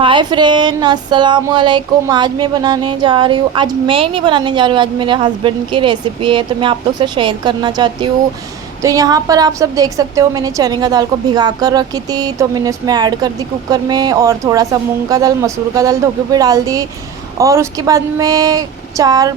Hi friend, अस्सलाम वालेकुम। आज मैं बनाने जा रही हूँ, आज मैं नहीं बनाने जा रही हूँ, आज मेरे हस्बैंड की रेसिपी है तो मैं आप लोग से शेयर करना चाहती हूँ। तो यहाँ पर आप सब देख सकते हो, मैंने चने का दाल को भिगा कर रखी थी तो मैंने उसमें ऐड कर दी कुकर में, और थोड़ा सा मूंग का दाल, मसूर का दाल धो के भी डाल दी। और उसके बाद में 4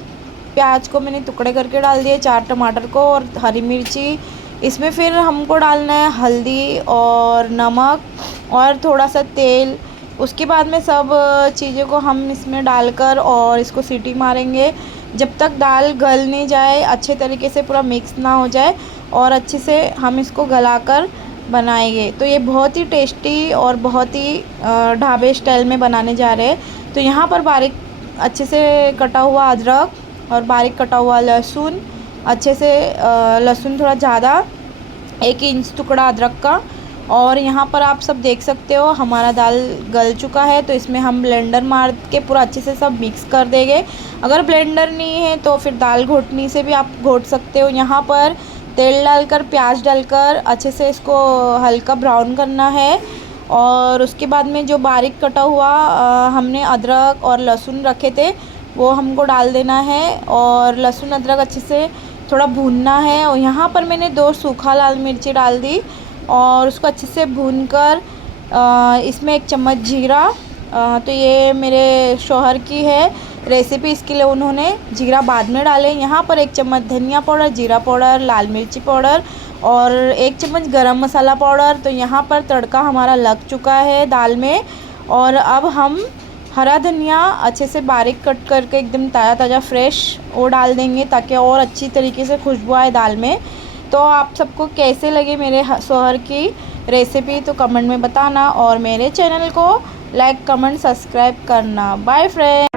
प्याज को मैंने टुकड़े करके डाल दिए, 4 टमाटर को और हरी मिर्ची। इसमें फिर हमको डालना है हल्दी और नमक और थोड़ा सा तेल। उसके बाद में सब चीज़ों को हम इसमें डालकर और इसको सीटी मारेंगे जब तक दाल गल नहीं जाए, अच्छे तरीके से पूरा मिक्स ना हो जाए, और अच्छे से हम इसको गलाकर बनाएंगे। तो ये बहुत ही टेस्टी और बहुत ही ढाबे स्टाइल में बनाने जा रहे हैं। तो यहाँ पर बारीक अच्छे से कटा हुआ अदरक और बारीक कटा हुआ लहसुन, अच्छे से लहसुन थोड़ा ज़्यादा, 1 इंच टुकड़ा अदरक का। और यहाँ पर आप सब देख सकते हो हमारा दाल गल चुका है, तो इसमें हम ब्लेंडर मार के पूरा अच्छे से सब मिक्स कर देंगे। अगर ब्लेंडर नहीं है तो फिर दाल घोटनी से भी आप घोट सकते हो। यहाँ पर तेल डालकर, प्याज डालकर अच्छे से इसको हल्का ब्राउन करना है। और उसके बाद में जो बारीक कटा हुआ हमने अदरक और लहसुन रखे थे वो हमको डाल देना है, और लहसुन अदरक अच्छे से थोड़ा भूनना है। और यहाँ पर मैंने 2 सूखा लाल मिर्ची डाल दी और उसको अच्छे से भूनकर इसमें 1 चम्मच जीरा, तो ये मेरे शौहर की है रेसिपी, इसके लिए उन्होंने जीरा बाद में डाले। यहाँ पर 1 चम्मच धनिया पाउडर, जीरा पाउडर, लाल मिर्ची पाउडर और 1 चम्मच गरम मसाला पाउडर। तो यहाँ पर तड़का हमारा लग चुका है दाल में। और अब हम हरा धनिया अच्छे से बारीक कट करके एकदम ताज़ा ताज़ा फ्रेश वो डाल देंगे ताकि और अच्छी तरीके से खुशबू आए दाल में। तो आप सबको कैसे लगे मेरे शौहर की रेसिपी तो कमेंट में बताना, और मेरे चैनल को लाइक, कमेंट, सब्सक्राइब करना। Bye friend.